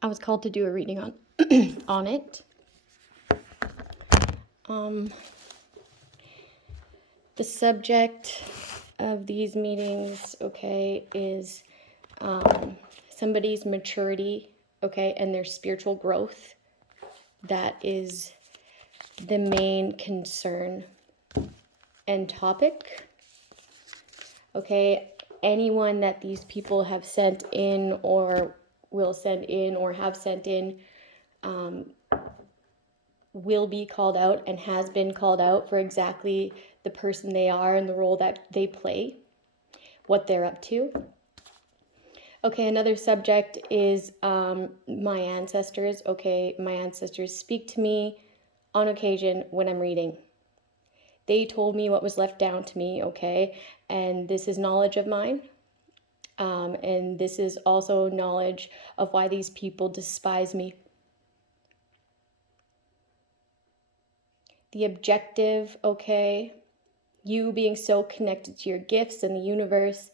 I was called to do a reading on on it. The subject of these meetings, okay, is somebody's maturity, okay, and their spiritual growth. That is the main concern and topic. Okay, anyone that these people have sent in or will send in or have sent in will be called out and has been called out for exactly the person they are and the role that they play, what they're up to. Okay, another subject is my ancestors. Okay, my ancestors speak to me on occasion when I'm reading. They told me what was left down to me, okay? And this is knowledge of mine. And this is also knowledge of why these people despise me. The objective, okay? You being so connected to your gifts and the universe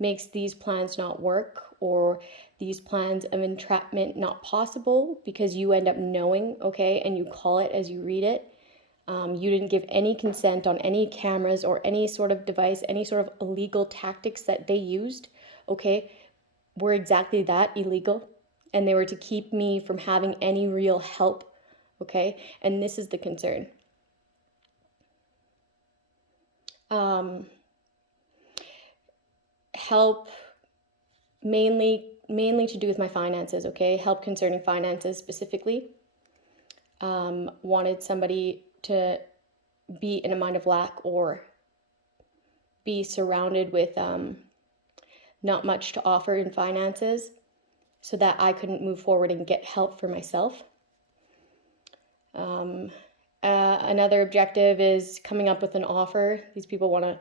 makes these plans not work, or these plans of entrapment not possible, because you end up knowing, okay? And you call it as you read it. You didn't give any consent on any cameras or any sort of device, any sort of illegal tactics that they used, okay, were exactly that, illegal. And they were to keep me from having any real help, okay? And this is the concern. Help mainly to do with my finances, okay? Help concerning finances specifically. Wanted somebody to be in a mind of lack or be surrounded with not much to offer in finances so that I couldn't move forward and get help for myself. Another objective is coming up with an offer. These people want to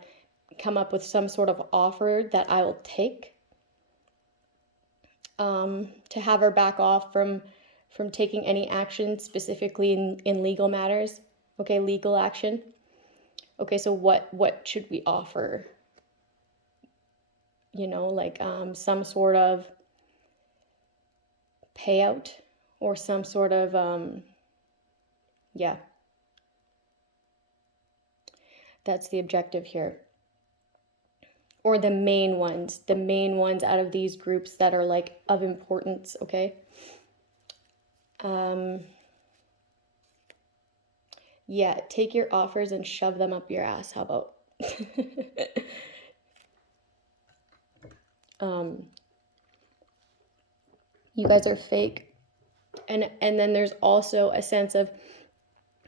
come up with some sort of offer that I will take. To have her back off from taking any action specifically in legal matters. Okay, legal action. Okay, so what should we offer? You know, like some sort of payout or some sort of, yeah. That's the objective here. Or the main ones out of these groups that are like of importance, okay? Yeah, take your offers and shove them up your ass. How about? You guys are fake. And then there's also a sense of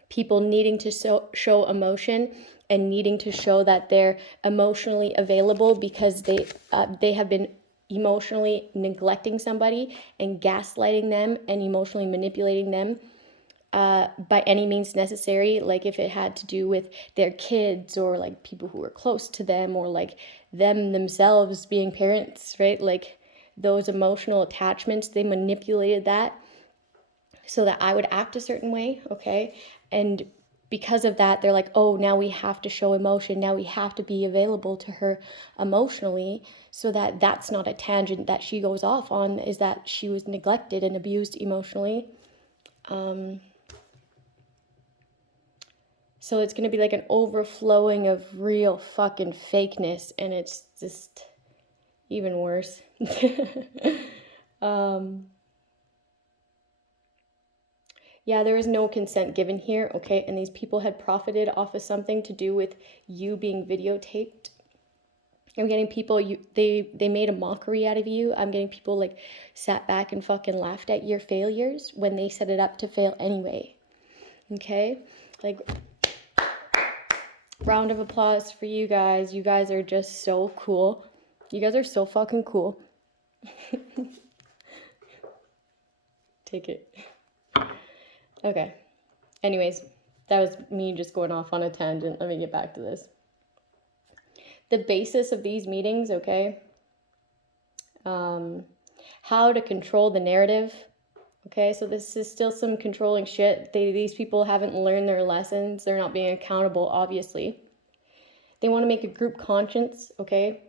people needing to show emotion and needing to show that they're emotionally available because they have been emotionally neglecting somebody and gaslighting them and emotionally manipulating them by any means necessary. Like if it had to do with their kids or like people who were close to them or like them themselves being parents, right? Like those emotional attachments, they manipulated that so that I would act a certain way, okay? And because of that, they're like, oh, now we have to show emotion. Now we have to be available to her emotionally so that that's not a tangent that she goes off on, is that she was neglected and abused emotionally. So it's going to be like an overflowing of real fucking fakeness, and it's just even worse. Yeah, there is no consent given here, okay? And these people had profited off of something to do with you being videotaped. I'm getting people, they made a mockery out of you. I'm getting people like sat back and fucking laughed at your failures when they set it up to fail anyway. Okay? Like, round of applause for you guys. You guys are just so cool. You guys are so fucking cool. Take it. Okay. Anyways, that was me just going off on a tangent. Let me get back to this. The basis of these meetings, okay? How to control the narrative. Okay, so this is still some controlling shit. These people haven't learned their lessons. They're not being accountable, obviously. They want to make a group conscience, okay?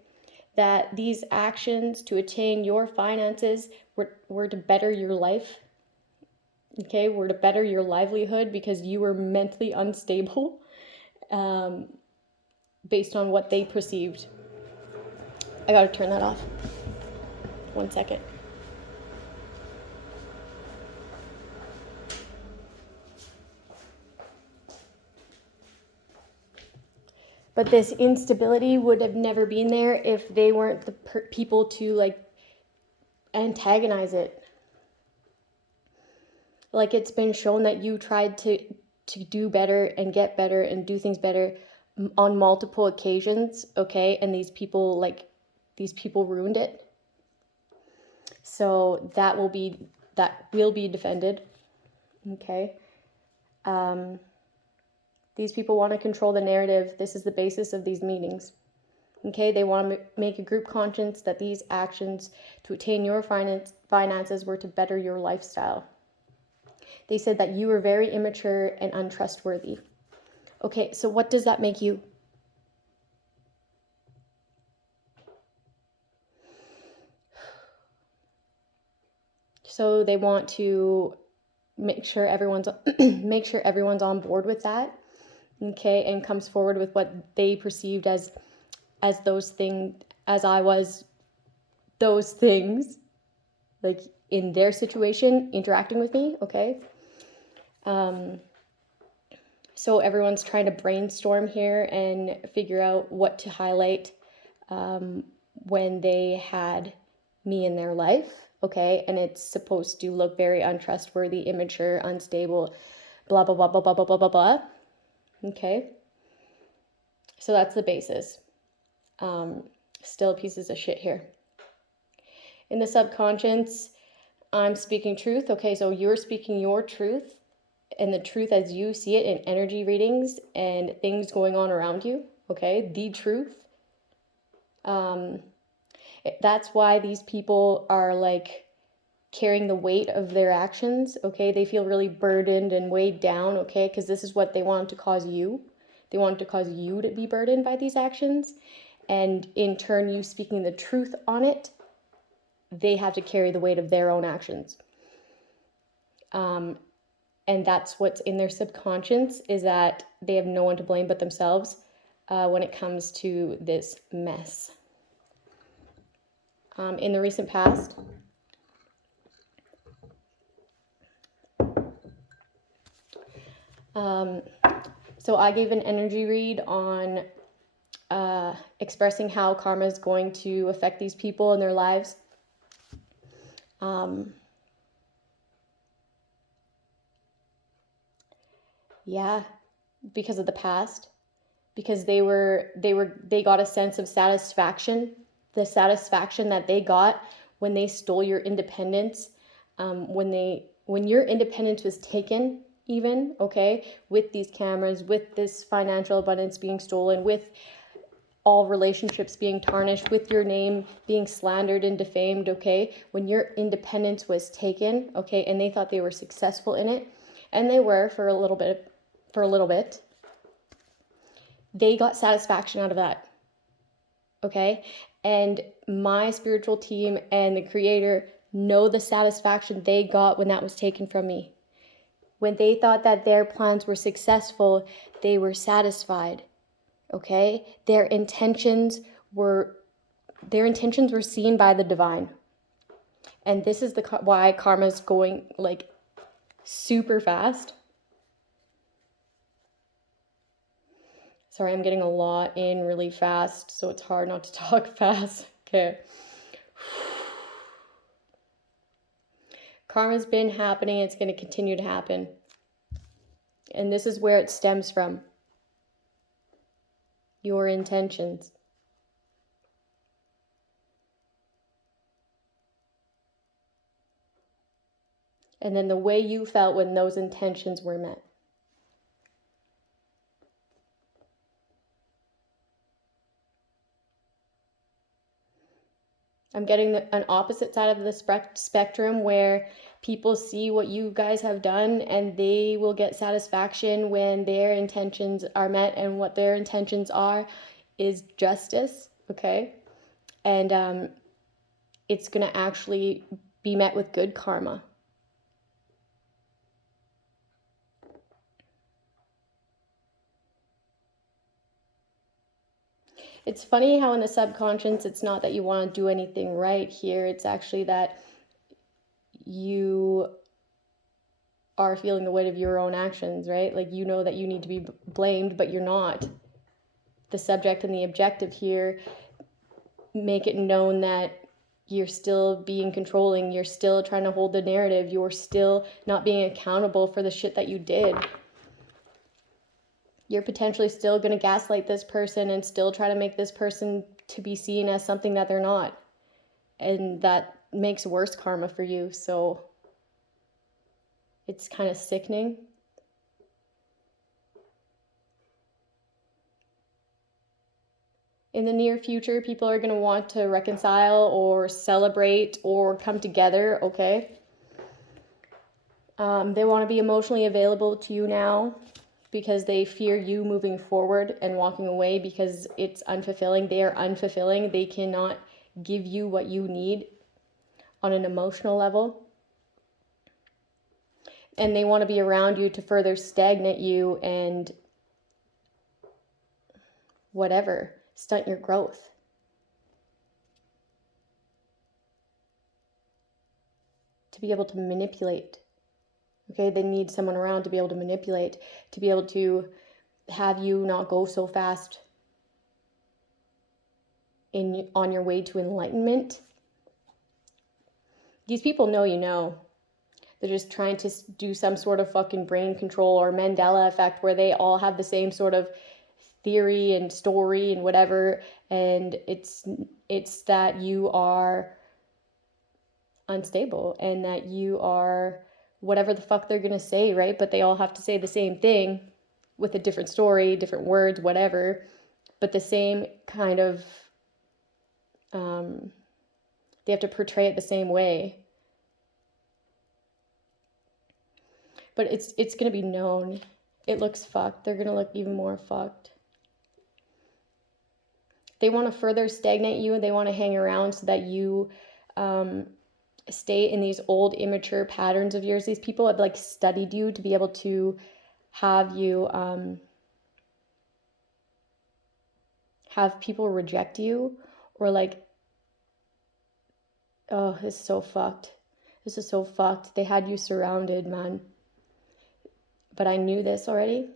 that these actions to attain your finances were to better your life. Okay, were to better your livelihood because you were mentally unstable based on what they perceived. I gotta turn that off. 1 second. But this instability would have never been there if they weren't the people to like antagonize it. Like, it's been shown that you tried to do better and get better and do things better on multiple occasions, okay? And these people ruined it. So that will be defended, okay? These people want to control the narrative. This is the basis of these meetings. Okay, they want to make a group conscience that these actions to attain your finances were to better your lifestyle. They said that you were very immature and untrustworthy. Okay, so what does that make you? So they want to make sure everyone's on board with that. Okay, and comes forward with what they perceived as those things, as I was those things, like in their situation, interacting with me, okay? So everyone's trying to brainstorm here and figure out what to highlight when they had me in their life, okay? And it's supposed to look very untrustworthy, immature, unstable, blah, blah, blah, blah, blah, blah, blah, blah, blah. Okay? So that's the basis. Still pieces of shit here. In the subconscious, I'm speaking truth. Okay, so you're speaking your truth and the truth as you see it in energy readings and things going on around you. Okay, the truth. That's why these people are like carrying the weight of their actions. Okay, they feel really burdened and weighed down. Okay, because this is what they want to cause you. They want to cause you to be burdened by these actions. And in turn, you speaking the truth on it, they have to carry the weight of their own actions. And that's what's in their subconscious, is that they have no one to blame but themselves when it comes to this mess. In the recent past, so I gave an energy read on expressing how karma is going to affect these people in their lives. Yeah, because of the past, because they got a sense of satisfaction, the satisfaction that they got when they stole your independence, when your independence was taken, even, okay, with these cameras, with this financial abundance being stolen, with all relationships being tarnished, with your name being slandered and defamed, okay, when your independence was taken, okay, and they thought they were successful in it, and they were for a little bit, they got satisfaction out of that, okay, and my spiritual team and the creator know the satisfaction they got when that was taken from me. When they thought that their plans were successful, they were satisfied. Okay, their intentions were seen by the divine, and this is why karma's going like super fast. Sorry, I'm getting a lot in really fast, so it's hard not to talk fast. Okay. Karma's been happening. It's going to continue to happen, and this is where it stems from. Your intentions. And then the way you felt when those intentions were met. I'm getting an opposite side of the spectrum where people see what you guys have done and they will get satisfaction when their intentions are met, and what their intentions are is justice, okay? And it's going to actually be met with good karma. It's funny how in the subconscious, it's not that you want to do anything right here. It's actually that you are feeling the weight of your own actions, right? Like, you know that you need to be blamed, but you're not. The subject and the objective here make it known that you're still being controlling. You're still trying to hold the narrative. You're still not being accountable for the shit that you did. You're potentially still going to gaslight this person and still try to make this person to be seen as something that they're not. And that makes worse karma for you. So it's kind of sickening. In the near future, people are going to want to reconcile or celebrate or come together, okay? They want to be emotionally available to you now because they fear you moving forward and walking away because it's unfulfilling. They are unfulfilling. They cannot give you what you need on an emotional level. And they want to be around you to further stagnate you and whatever, stunt your growth. To be able to manipulate. Okay, they need someone around to be able to manipulate, to be able to have you not go so fast on your way to enlightenment. These people know you know. They're just trying to do some sort of fucking brain control or Mandela effect where they all have the same sort of theory and story and whatever, and it's that you are unstable and that you are whatever the fuck they're gonna say, right? But they all have to say the same thing with a different story, different words, whatever, but the same kind of they have to portray it the same way. But it's gonna be known. It looks fucked. They're gonna look even more fucked. They want to further stagnate you. They want to hang around so that you stay in these old immature patterns of yours. These people have like studied you to be able to have you have people reject you, or like, oh, this is so fucked. This is so fucked. They had you surrounded, man. But I knew this already.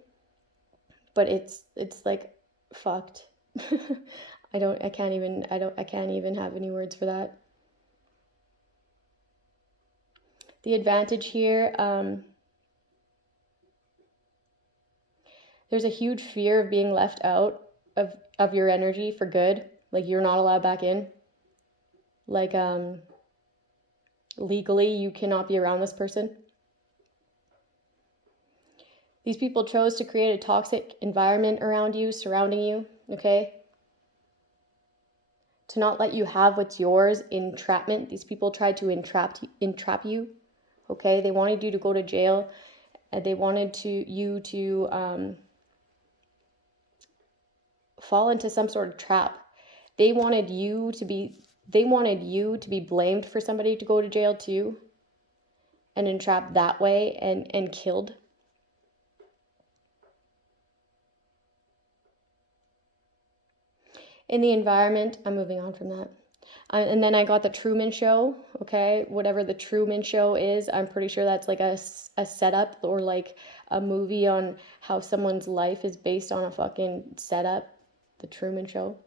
But it's like fucked. I can't even have any words for that. The advantage here, there's a huge fear of being left out of your energy for good. Like, you're not allowed back in. Like, legally, you cannot be around this person. These people chose to create a toxic environment around you, surrounding you, okay? To not let you have what's yours. Entrapment. These people tried to entrap you, okay? They wanted you to go to jail. They wanted you to fall into some sort of trap. They wanted you to be blamed for somebody to go to jail too, and entrapped that way and killed. In the environment, I'm moving on from that. And then I got the Truman Show, okay? Whatever the Truman Show is, I'm pretty sure that's like a setup, or like a movie on how someone's life is based on a fucking setup. The Truman Show.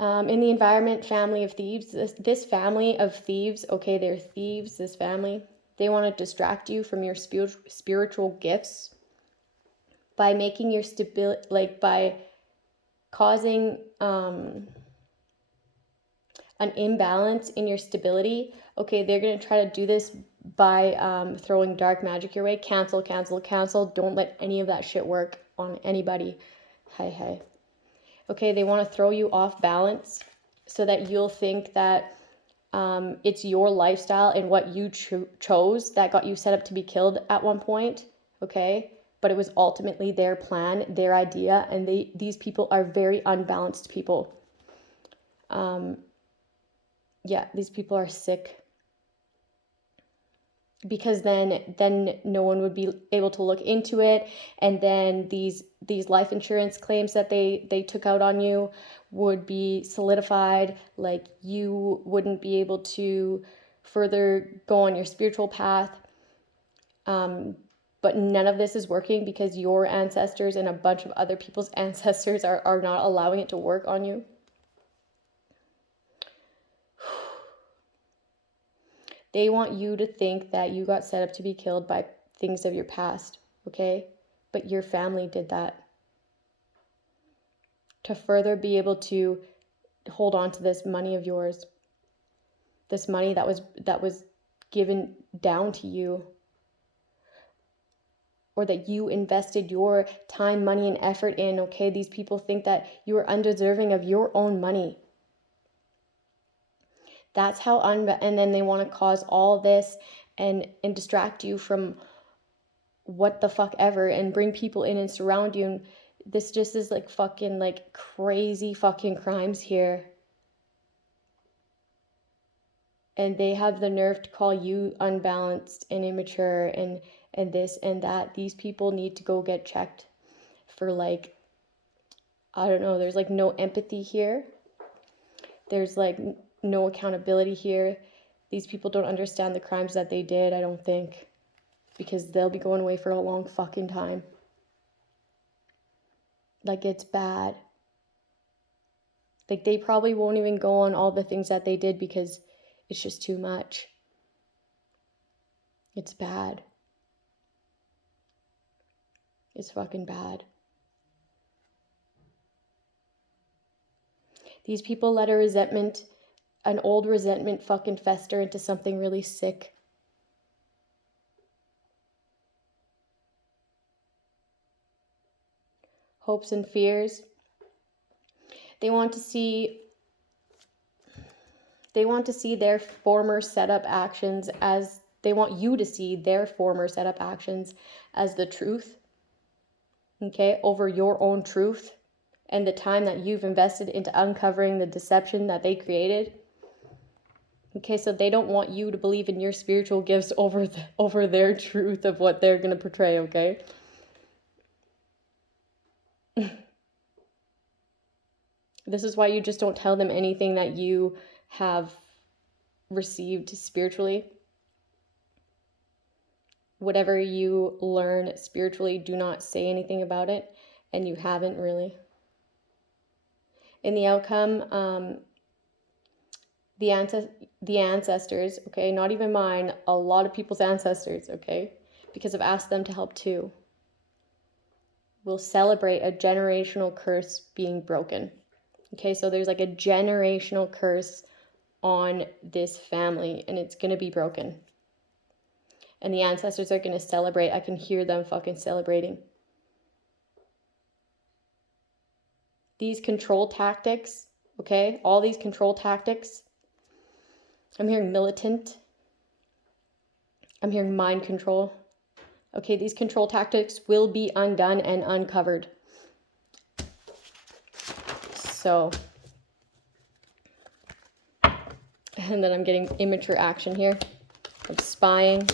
In the environment, family of thieves. This family of thieves, okay, they're thieves, this family. They want to distract you from your spiritual gifts by making your stability, like by causing an imbalance in your stability. Okay, they're going to try to do this by throwing dark magic your way. Cancel. Don't let any of that shit work on anybody. Hi. Okay, they want to throw you off balance so that you'll think that it's your lifestyle and what you chose that got you set up to be killed at one point, okay? But it was ultimately their plan, their idea, and these people are very unbalanced people. Yeah, these people are sick. Because then no one would be able to look into it, and then these life insurance claims that they took out on you would be solidified. Like, you wouldn't be able to further go on your spiritual path. But none of this is working because your ancestors and a bunch of other people's ancestors are not allowing it to work on you. They want you to think that you got set up to be killed by things of your past, okay? But your family did that to further be able to hold on to this money of yours, this money that was given down to you, or that you invested your time, money, and effort in, okay? These people think that you are undeserving of your own money. That's how, and then they want to cause all this and distract you from what the fuck ever, and bring people in and surround you. And this just is like fucking like crazy fucking crimes here. And they have the nerve to call you unbalanced and immature and this and that. These people need to go get checked for, like, I don't know, there's like no empathy here. There's like no accountability here. These people don't understand the crimes that they did, I don't think, because they'll be going away for a long fucking time. Like, it's bad. Like, they probably won't even go on all the things that they did because it's just too much. It's bad. It's fucking bad. These people let an old resentment fucking fester into something really sick. Hopes and fears. They want to see their former setup actions as, they want you to see their former setup actions as the truth, okay, over your own truth and the time that you've invested into uncovering the deception that they created. Okay, so they don't want you to believe in your spiritual gifts over their truth of what they're going to portray, okay? This is why you just don't tell them anything that you have received spiritually. Whatever you learn spiritually, do not say anything about it, and you haven't really. In the outcome, the ancestors, okay, not even mine, a lot of people's ancestors, okay, because I've asked them to help too, will celebrate a generational curse being broken. Okay, so there's like a generational curse on this family, and it's going to be broken. And the ancestors are going to celebrate. I can hear them fucking celebrating. These control tactics, okay, all these control tactics. I'm hearing militant. I'm hearing mind control. Okay, these control tactics will be undone and uncovered. So, and then I'm getting immature action here of spying.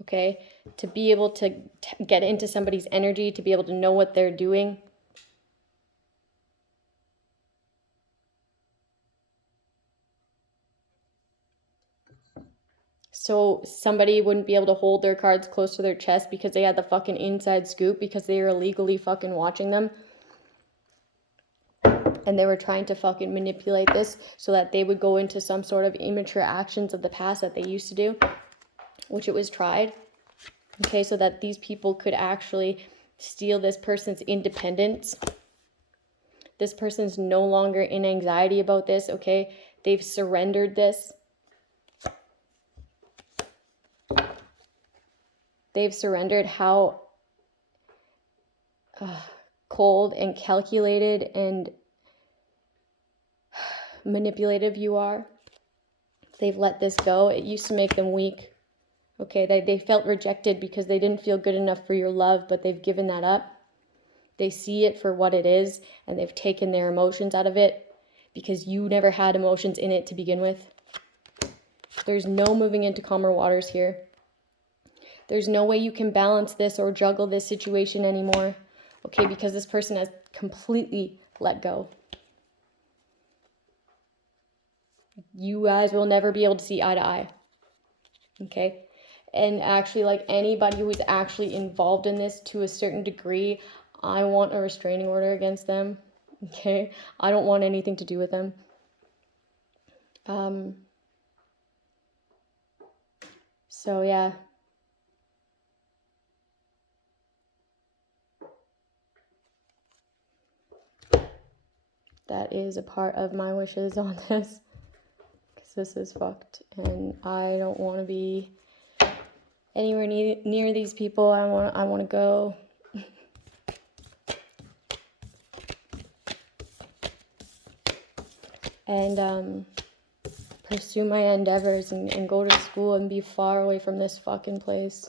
Okay, to be able to get into somebody's energy, to be able to know what they're doing. So somebody wouldn't be able to hold their cards close to their chest because they had the fucking inside scoop, because they were illegally fucking watching them. And they were trying to fucking manipulate this so that they would go into some sort of immature actions of the past that they used to do, which it was tried. Okay, so that these people could actually steal this person's independence. This person's no longer in anxiety about this, okay? They've surrendered this. They've surrendered how cold and calculated and manipulative you are. They've let this go. It used to make them weak. Okay, they felt rejected because they didn't feel good enough for your love, but they've given that up. They see it for what it is, and they've taken their emotions out of it because you never had emotions in it to begin with. There's no moving into calmer waters here. There's no way you can balance this or juggle this situation anymore, okay, because this person has completely let go. You guys will never be able to see eye to eye, okay? And actually, like, anybody who is actually involved in this to a certain degree, I want a restraining order against them, okay? I don't want anything to do with them. So yeah. That is a part of my wishes on this, because this is fucked, and I don't want to be anywhere near these people. I want to go. And pursue my endeavors and go to school and be far away from this fucking place.